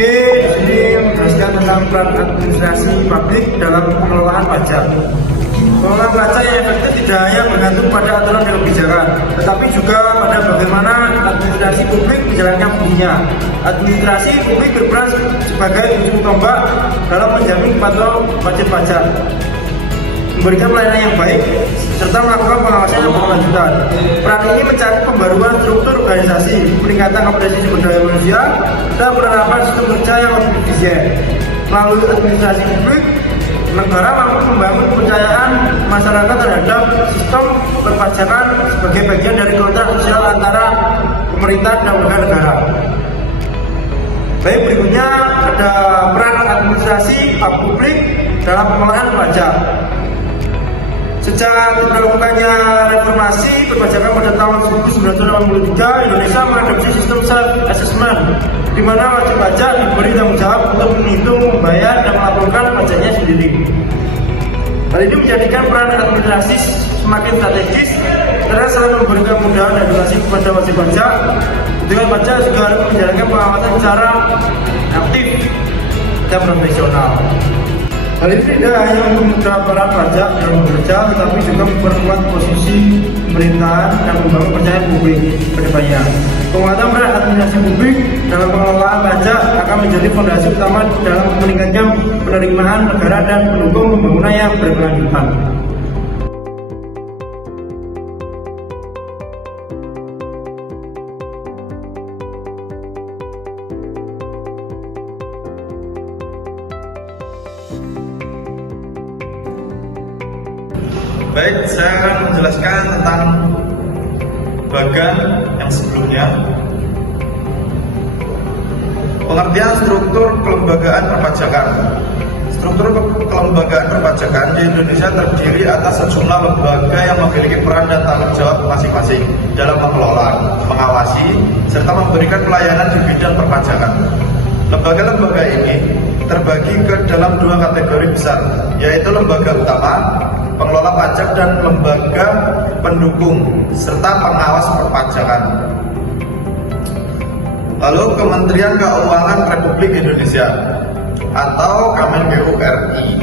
Oke, di sini menjelaskan tentang peran administrasi publik dalam pengelolaan pajak. Pengelolaan pajak yang efektif tidak hanya bergantung pada aturan dan kebijakan, tetapi juga pada bagaimana administrasi publik menjalankan fungsinya. Administrasi publik berperan sebagai ujung tombak dalam menjamin kepatuhan wajib pajak, memberikan pelayanan yang baik, serta melakukan pengawasan yang berkelanjutan. Peran ini mencakup pembaruan struktur organisasi, peningkatan kompetensi sumber daya manusia, dan penerapan sistem kerja yang lebih efisien. Melalui administrasi publik, negara mampu membangun kepercayaan masyarakat terhadap sistem perpajakan sebagai bagian dari kontrak sosial antara pemerintah dan lembaga negara. Baik, berikutnya ada peran administrasi publik dalam pengelolaan pajak. Sejak diberlakukannya reformasi perpajakan pada tahun 1983, Indonesia mengadopsi sistem self-assessment, di mana wajib pajak diberi tanggung jawab untuk menghitung, membayar, dan melaporkan pajaknya sendiri. Hal ini menjadikan peran administrasi semakin strategis karena selain memberikan kemudahan dan edukasi kepada wajib pajak, dengan pajak juga harus menjalankan pengawasan secara aktif dan profesional. Hal ini tidak hanya untuk memudahkan para pajak dalam bekerja, tetapi juga memperkuat posisi pemerintahan dan membangun kepercayaan publik ke depannya. Penguatan peran administrasi publik dalam pengelolaan pajak akan menjadi fondasi utama dalam meningkatkan penerimaan negara dan mendukung pembangunan yang berkelanjutan. Baik, saya akan menjelaskan tentang bagan yang sebelumnya. Pengertian struktur kelembagaan perpajakan. Struktur kelembagaan perpajakan di Indonesia terdiri atas sejumlah lembaga yang memiliki peran dan tanggung jawab masing-masing dalam mengelola, mengawasi, serta memberikan pelayanan di bidang perpajakan. Lembaga-lembaga ini terbagi ke dalam dua kategori besar, yaitu lembaga utama, pengelola pajak, dan lembaga pendukung serta pengawas perpajakan. Lalu Kementerian Keuangan Republik Indonesia atau Kemenkeu RI.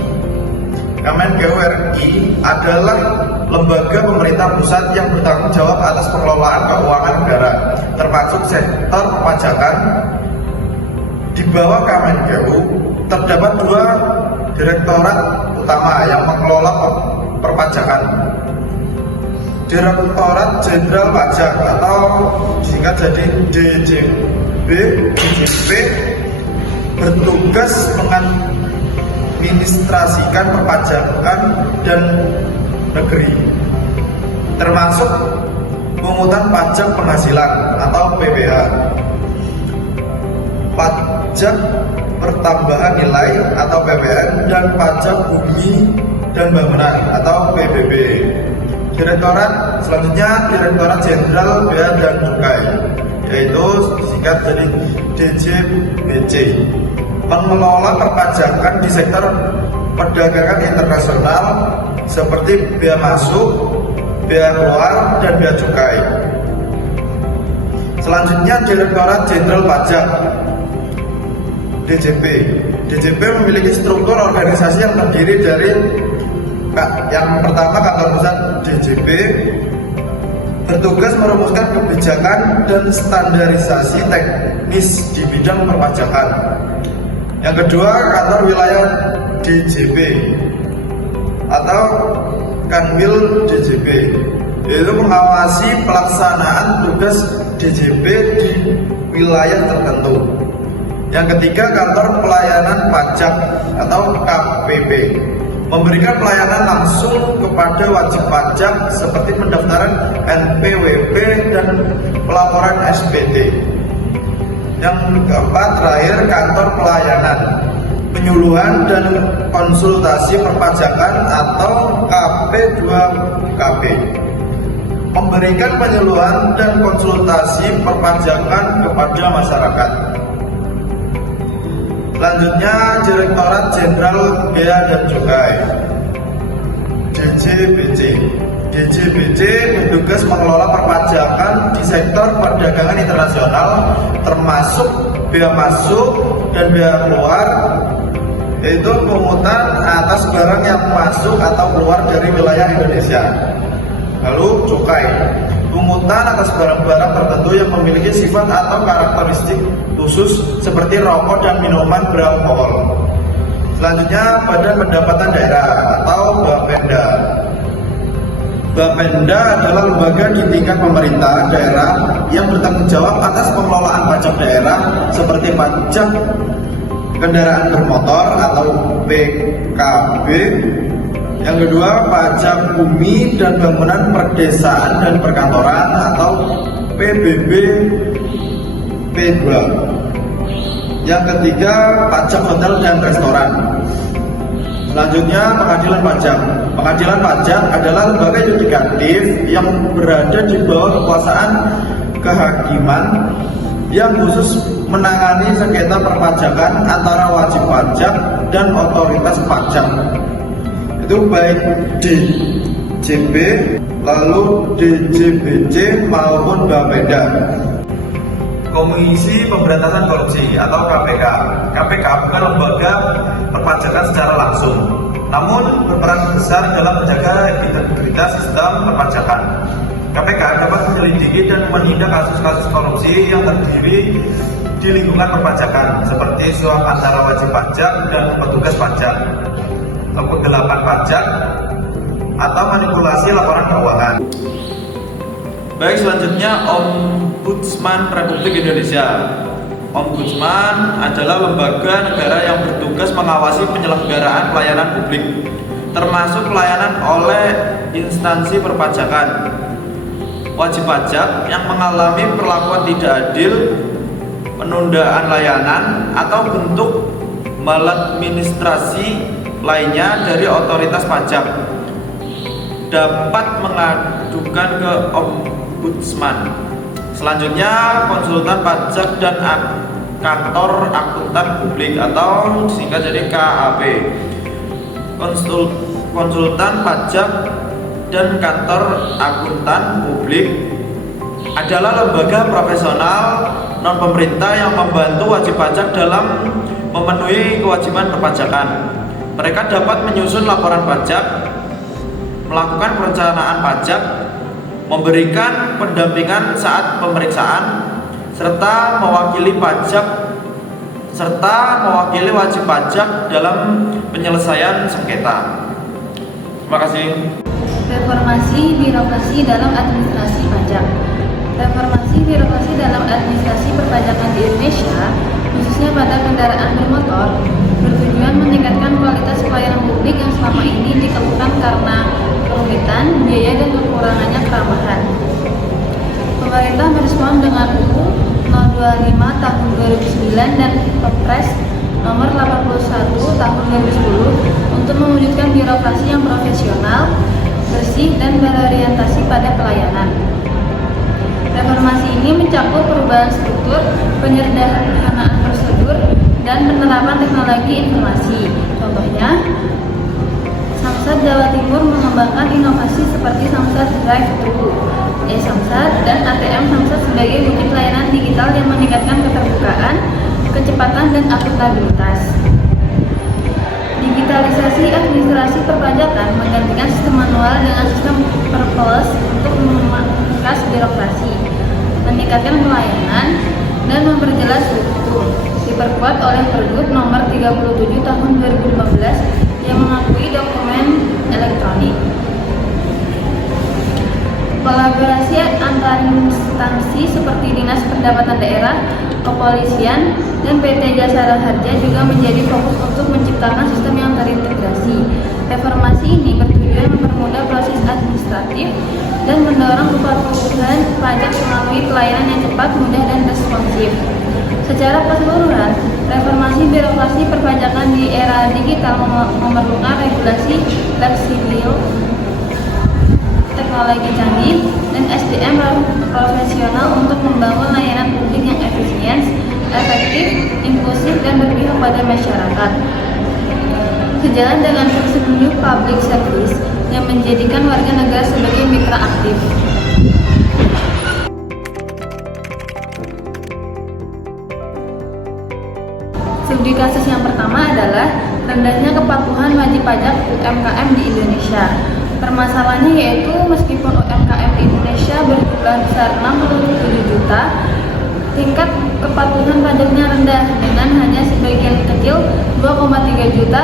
Kemenkeu RI adalah lembaga pemerintah pusat yang bertanggung jawab atas pengelolaan keuangan negara, termasuk sektor perpajakan. Di bawah Kemenkeu terdapat dua direktorat utama yang mengelola perpajakan. Direktorat Jenderal Pajak atau disingkat jadi DJP bertugas mengadministrasikan perpajakan dan negeri, termasuk pungutan pajak penghasilan atau PPh, pajak pertambahan nilai atau PPN, dan pajak bumi dan bangunan atau PBB. Direktorat selanjutnya Direktorat Jenderal Bea dan Cukai, yaitu disingkat dari DJBC, mengelola perpajakan di sektor perdagangan internasional seperti bea masuk, bea keluar, dan bea cukai. Selanjutnya Direktorat Jenderal Pajak DJP. DJP memiliki struktur organisasi yang terdiri dari yang pertama kantor pusat DJP bertugas merumuskan kebijakan dan standarisasi teknis di bidang perpajakan. Yang kedua, kantor wilayah DJP atau Kanwil DJP, yaitu mengawasi pelaksanaan tugas DJP di wilayah tertentu. Yang ketiga, kantor pelayanan pajak atau KPP, memberikan pelayanan langsung kepada wajib pajak seperti pendaftaran NPWP dan pelaporan SPT. Yang keempat, terakhir, kantor pelayanan penyuluhan dan konsultasi perpajakan atau KP2KP, memberikan penyuluhan dan konsultasi perpajakan kepada masyarakat. Selanjutnya Direktorat Jenderal Bea dan Cukai DJBC. DJBC bertugas mengelola perpajakan di sektor perdagangan internasional termasuk bea masuk dan bea keluar, yaitu pungutan atas barang yang masuk atau keluar dari wilayah Indonesia. Lalu cukai, pungutan atas barang-barang tertentu yang memiliki sifat atau karakteristik khusus seperti rokok dan minuman beralkohol. Selanjutnya, Badan Pendapatan Daerah atau Bapenda. Bapenda adalah lembaga di tingkat pemerintah daerah yang bertanggung jawab atas pengelolaan pajak daerah seperti pajak kendaraan bermotor atau PKB. Yang kedua, pajak bumi dan bangunan perdesaan dan perkantoran atau PBB P2. Yang ketiga, pajak hotel dan restoran. Selanjutnya, pengadilan pajak. Pengadilan pajak adalah lembaga yudikatif yang berada di bawah kekuasaan kehakiman yang khusus menangani sengketa perpajakan antara wajib pajak dan otoritas pajak. Itu baik DJP, lalu DJBC maupun Bapenda. Komisi Pemberantasan Korupsi atau KPK. KPK bukan lembaga perpajakan secara langsung, namun berperan besar dalam menjaga integritas sistem perpajakan. KPK dapat menyelidiki dan menindak kasus-kasus korupsi yang terdiri di lingkungan perpajakan, seperti suap antara wajib pajak dan petugas pajak, penggelapan pajak, atau manipulasi laporan keuangan. Baik, selanjutnya Ombudsman Republik Indonesia. Ombudsman adalah lembaga negara yang bertugas mengawasi penyelenggaraan pelayanan publik, termasuk pelayanan oleh instansi perpajakan, wajib pajak yang mengalami perlakuan tidak adil, penundaan layanan, atau bentuk maladministrasi lainnya dari otoritas pajak dapat mengadukan ke Ombudsman. Selanjutnya, konsultan pajak dan kantor akuntan publik atau disingkat jadi KAP. Konsultan pajak dan kantor akuntan publik adalah lembaga profesional non pemerintah yang membantu wajib pajak dalam memenuhi kewajiban perpajakan. Mereka dapat menyusun laporan pajak, melakukan perencanaan pajak, memberikan pendampingan saat pemeriksaan, serta mewakili wajib pajak dalam penyelesaian sengketa. Terima kasih. Reformasi birokrasi dalam administrasi pajak. Reformasi birokrasi dalam administrasi perpajakan di Indonesia, khususnya pada kendaraan bermotor, bertujuan meningkatkan kualitas pelayanan publik yang selama ini dikeluhkan karena kerumitan, biaya, dan kekurangannya keramahan. Pemerintah merespon dengan UU 025 tahun 2009 dan Kepres nomor 81 tahun 2010 untuk mewujudkan birokrasi yang profesional, bersih, dan berorientasi pada pelayanan. Reformasi ini mencakup perubahan struktur, penyederhanaan prosedur, dan penerapan teknologi informasi. Contohnya, Samsat Jawa Timur mengembangkan inovasi seperti Samsat Drive-thru, e-Samsat, dan ATM Samsat sebagai wujud layanan digital yang meningkatkan keterbukaan, kecepatan, dan akuntabilitas. Digitalisasi administrasi perpajakan menggantikan sistem manual dengan sistem paperless untuk memangkas birokrasi, meningkatkan pelayanan, dan memperjelas hukum. Diperkuat oleh Pergub nomor 37 tahun 2015 yang mengakui dokumen elektronik. Kolaborasi antar instansi seperti Dinas Pendapatan Daerah, Kepolisian, dan PT Jasa Harja juga menjadi fokus untuk menciptakan sistem yang terintegrasi. Reformasi ini bertujuan mempermudah proses administratif dan mendorong kepatuhan pajak melalui pelayanan yang cepat, mudah, dan responsif. Secara keseluruhan, reformasi birokrasi perpajakan di era digital memerlukan regulasi fleksibel, teknologi canggih, dan SDM profesional untuk membangun layanan publik yang efisien, efektif, inklusif, dan berpihak pada masyarakat. Sejalan dengan prinsip New Public Service yang menjadikan warga negara sebagai mitra aktif. Studi kasus yang pertama adalah rendahnya kepatuhan wajib pajak UMKM di Indonesia. Permasalahannya yaitu meskipun UMKM di Indonesia berjumlah besar 67 juta, tingkat kepatuhan pajaknya rendah dengan hanya sebagian kecil 2,3 juta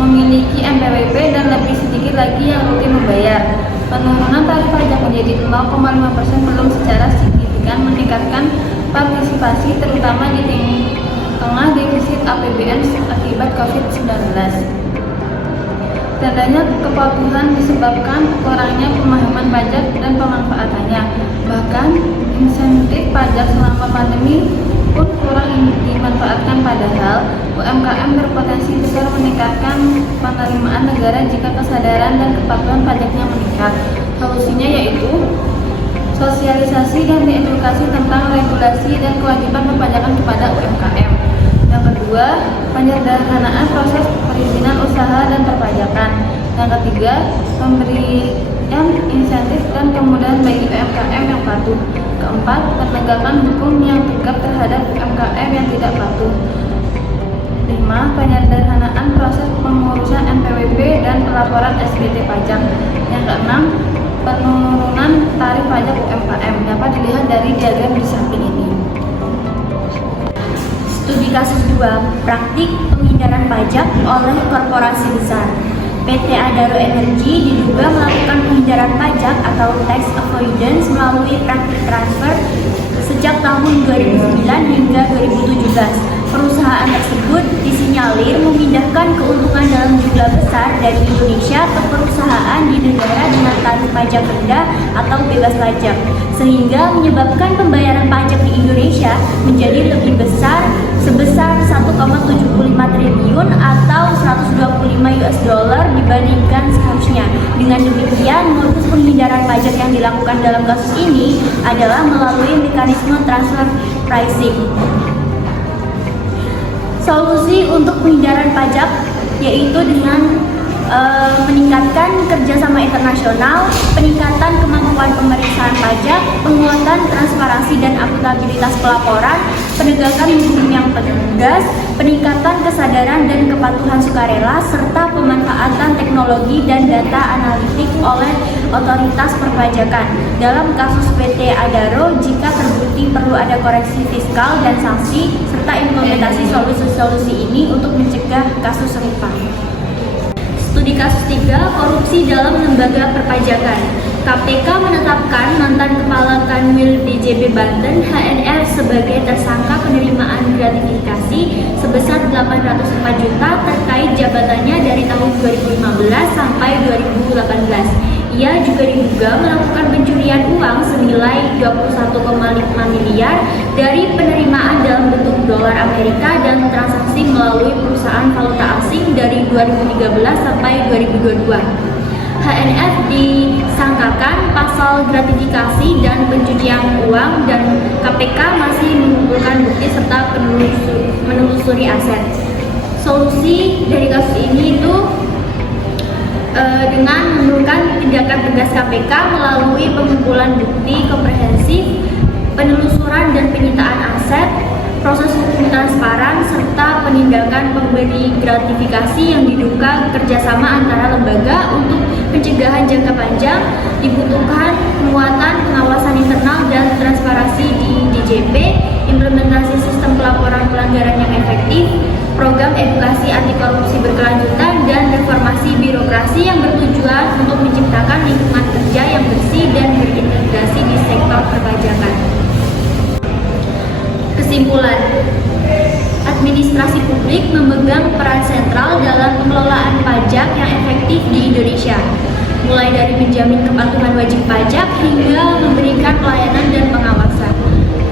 memiliki NPWP dan lebih sedikit lagi yang rutin membayar. Penurunan tarif pajak menjadi 0,5% belum secara signifikan meningkatkan partisipasi terutama di tengah defisit APBN akibat COVID-19. Rendahnya kepatuhan disebabkan kurangnya pemahaman pajak dan pemanfaatannya. Bahkan insentif pajak selama pandemi pun kurang dimanfaatkan, padahal UMKM berpotensi besar meningkatkan penerimaan negara jika kesadaran dan kepatuhan pajaknya meningkat. Solusinya yaitu sosialisasi dan edukasi tentang regulasi dan kewajiban perpajakan kepada UMKM. Yang kedua, penyederhanaan proses perizinan usaha dan perpajakan. Yang ketiga, pemberian insentif dan kemudahan bagi UMKM yang patuh. Keempat, penegakan hukum yang tegak terhadap UMKM yang tidak patuh. 5. Penyederhanaan proses pengurusan NPWP dan pelaporan SPT pajak. Yang keenam, penurunan tarif pajak UMKM dapat dilihat dari diagram di samping ini. Studi kasus 2, praktik penghindaran pajak oleh korporasi besar. PT Adaro Energi diduga melakukan penghindaran pajak atau tax avoidance melalui praktik transfer sejak tahun 2009 hingga 2017. Perusahaan tersebut disinyalir memindahkan keuntungan dalam jumlah besar dari Indonesia ke perusahaan di negara dengan tarif pajak rendah atau bebas pajak, sehingga menyebabkan pembayaran pajak di Indonesia menjadi lebih besar sebesar 1,75 triliun atau 125 US dollar dibandingkan seharusnya. Dengan demikian, modus penghindaran pajak yang dilakukan dalam kasus ini adalah melalui mekanisme transfer pricing. Solusi untuk penghindaran pajak yaitu dengan meningkatkan kerjasama internasional, peningkatan kemampuan pemeriksaan pajak, penguatan transparansi dan akuntabilitas pelaporan, penegakan hukum yang tegas, peningkatan kesadaran dan kepatuhan sukarela, serta pemanfaatan teknologi dan data analitik oleh otoritas perpajakan. Dalam kasus PT Adaro, jika terbukti perlu ada koreksi fiskal dan sanksi, serta implementasi solusi-solusi ini untuk mencegah kasus serupa. Studi kasus 3, korupsi dalam lembaga perpajakan. KPK menetapkan mantan Kepala Kanwil DJB Banten HNR sebagai tersangka penerimaan gratifikasi sebesar 804 juta terkait jabatannya dari tahun 2015 sampai 2018. Ia juga diduga melakukan pencurian uang senilai 21,5 miliar dari penerimaan dalam bentuk dolar Amerika dan transaksi melalui perusahaan valuta asing dari 2013 sampai 2022. HNF disangkakan pasal gratifikasi dan pencucian uang dan KPK masih mengumpulkan bukti serta menelusuri aset. Solusi dari kasus ini itu dengan menurunkan tindakan tegas KPK melalui pengumpulan bukti komprehensif, penelusuran dan penyitaan aset, proses hukum transparan, serta penindakan pemberi gratifikasi yang diduga kerjasama antara lembaga untuk pencegahan jangka panjang. Dibutuhkan penguatan pengawasan internal dan transparansi di DJP, implementasi sistem pelaporan pelanggaran yang efektif, program edukasi anti korupsi berkelanjutan, dan reformasi birokrasi yang bertujuan untuk menciptakan lingkungan kerja yang bersih dan berintegrasi di sektor perpajakan. Kesimpulan, administrasi publik memegang peran sentral dalam pengelolaan pajak yang efektif di Indonesia, mulai dari menjamin kepatuhan wajib pajak hingga memberikan pelayanan dan pengawasan.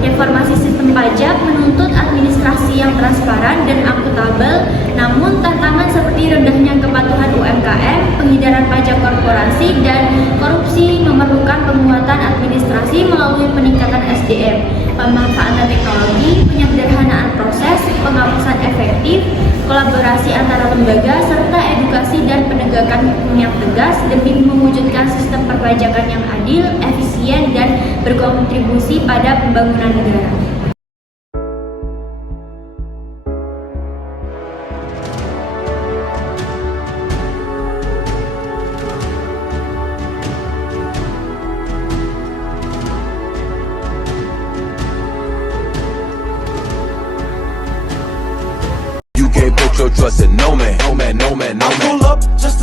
Reformasi sistem pajak menuntut administrasi yang transparan dan akuntabel, namun tantangan seperti rendahnya kepatuhan UMKM, penghindaran pajak korporasi, dan korupsi memerlukan penguatan administrasi melalui peningkatan SDM, pemanfaatan teknologi, penyederhanaan proses, pengawasan efektif, kolaborasi antara lembaga, serta edukasi dan penegakan hukum yang tegas demi mewujudkan sistem perpajakan yang adil, efisien, dan berkontribusi pada pembangunan negara. trusting no man, no man, no man, no man. I pull up just